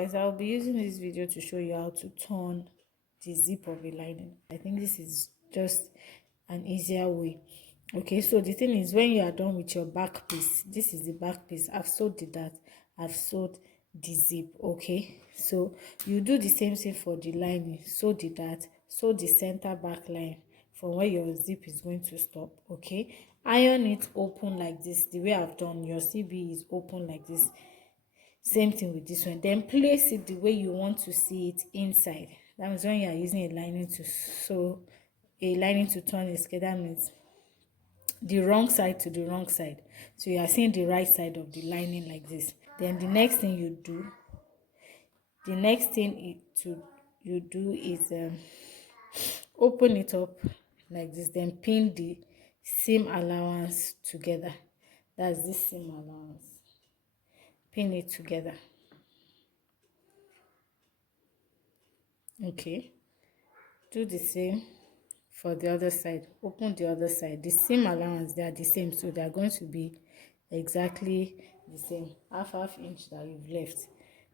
guys, I'll be using this video to show you how to turn the zip of a lining. I think this is just an easier way. Okay, so the thing is, when you are done with your back piece, this is the back piece. I've sewed the dart, I've sewed the zip. Okay, so you do the same thing for the lining. Sew the dart, sew the center back line from where your zip is going to stop. Okay, iron it open like this, the way I've done. Your CB is open like this. Same thing with this one. Then place it the way you want to see it inside. That means when you are using a lining to sew, a lining to turn a skirt, that means the wrong side to the wrong side. So you are seeing the right side of the lining like this. Then the next thing you do, is open it up like this. Then pin the seam allowance together. That's this seam allowance. Pin it together. Okay, do the same for the other side. Open the other side. The seam allowance, they are the same, so they are going to be exactly the same. Half inch that you've left.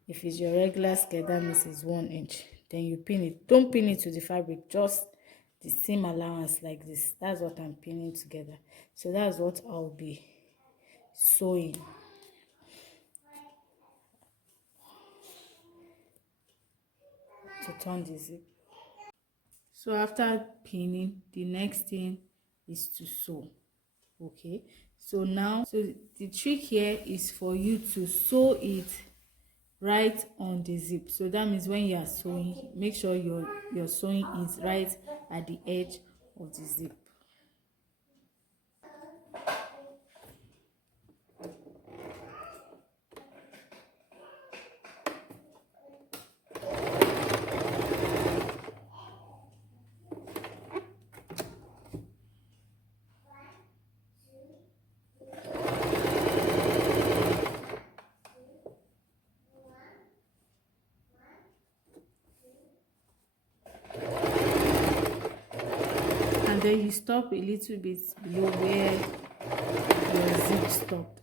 If it's your regular skirt, that means it's 1 inch. Then you pin it. Don't pin it to the fabric, just the seam allowance like this. That's what I'm pinning together. So that's what I'll be sewing. To turn the zip. So after pinning, the next thing is to sew. Okay, so now, so the trick here is for you to sew it right on the zip. So that means when you are sewing, make sure your sewing is right at the edge of the zip. And then you stop a little bit below where your zip stopped.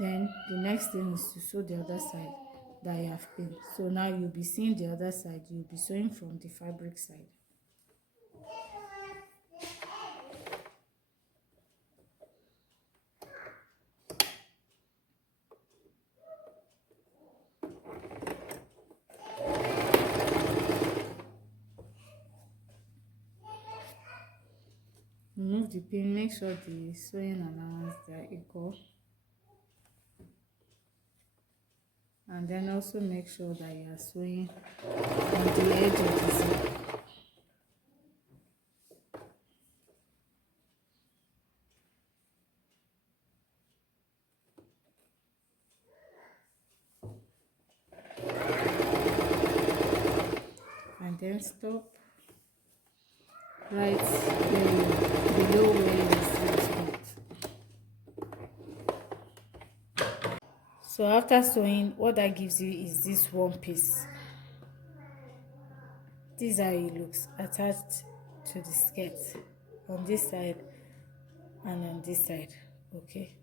Then the next thing is to sew the other side that you have pinned. So now you'll be seeing the other side. You'll be sewing from the fabric side. Remove the pin, make sure the sewing allowance they are equal. And then also make sure that you are sewing on the edge of the zip. And then stop right below where your zip stopped. So after sewing, what that gives you is this one piece. This is how it looks attached to the skirt on this side and on this side. Okay,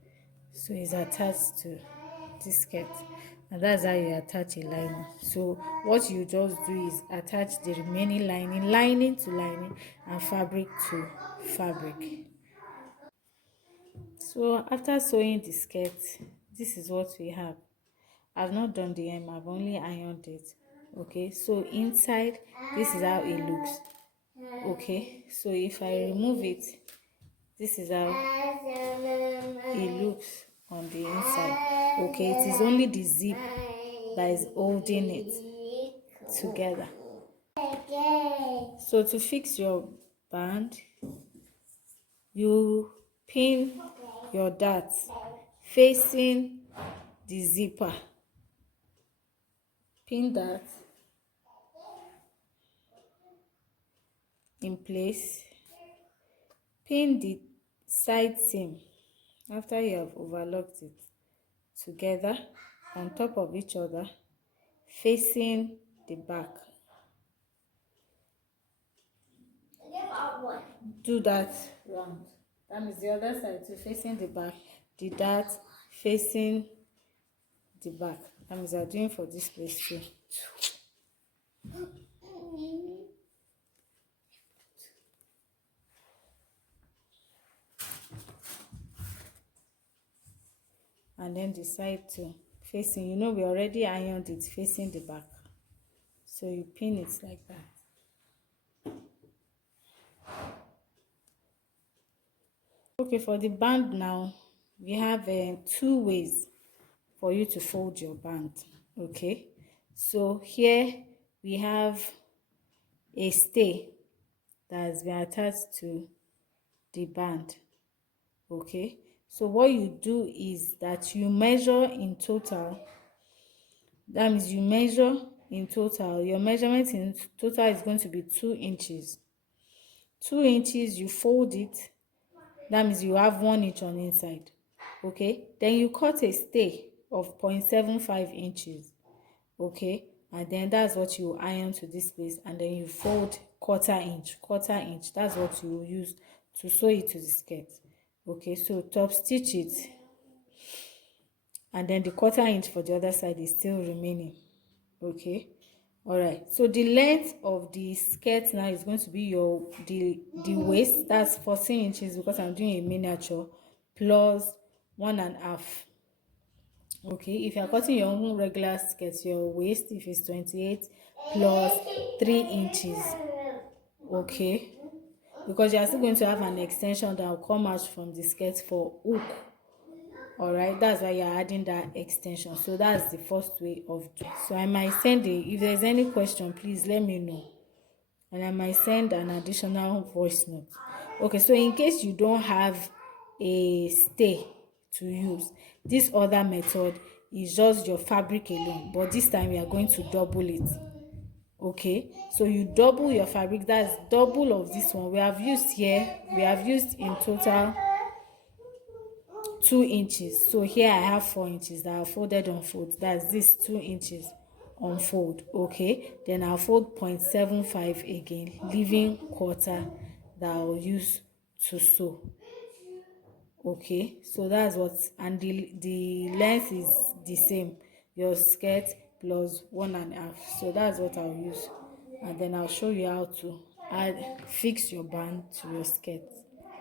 so it's attached to this skirt, and that's how you attach a lining. So what you just do is attach the remaining lining to lining and fabric to fabric. So after sewing the skirt, this is what we have. I've not done the hem, I've only ironed it. Okay, so inside, this is how it looks. Okay, so if I remove it, this is how it looks on the inside. Okay, it is only the zip that is holding it together. So to fix your band, you pin your dart facing the zipper. Pin that in place. Pin the side seam after you have overlocked it together on top of each other, facing the back. Do that round. That means the other side too, facing the back. the dart facing the back. That means I'm doing for this place too. And then the side too, facing, you know, we already ironed it facing the back, so you pin it like that. Okay, for the band now, we have two ways for you to fold your band. Okay, so here we have a stay that has been attached to the band. Okay, so what you do is that you measure in total. That means you measure in total, your measurement in total is going to be 2 inches. 2 inches, you fold it. That means you have 1 inch on inside. Okay, then you cut a stay of 0.75 inches. Okay, and then that's what you iron to this place, and then you fold quarter inch. That's what you will use to sew it to the skirt. Okay, so top stitch it, and then the quarter inch for the other side is still remaining. Okay, all right, so the length of the skirt now is going to be your the waist. That's 14 inches because I'm doing a miniature, plus 1.5. Okay, if you're cutting your own regular skirt, your waist, if it's 28, plus 3 inches. Okay, because you are still going to have an extension that will come out from the skirt for hook. All right, that's why you're adding that extension. So that's the first way of doing. So I might send if there's any question, please let me know, and I might send an additional voice note. Okay, so in case you don't have a stay to use, this other method is just your fabric alone, but this time we are going to double it. Okay, so you double your fabric, that's double of this one. We have used in total 2 inches. So here I have 4 inches that are folded on fold. That's this 2 inches on fold. Okay, then I'll fold 0.75 again, leaving quarter that I'll use to sew. Okay, so that's what, and the length is the same, your skirt plus 1.5. So that's what I'll use, and then I'll show you how to fix your band to your skirt.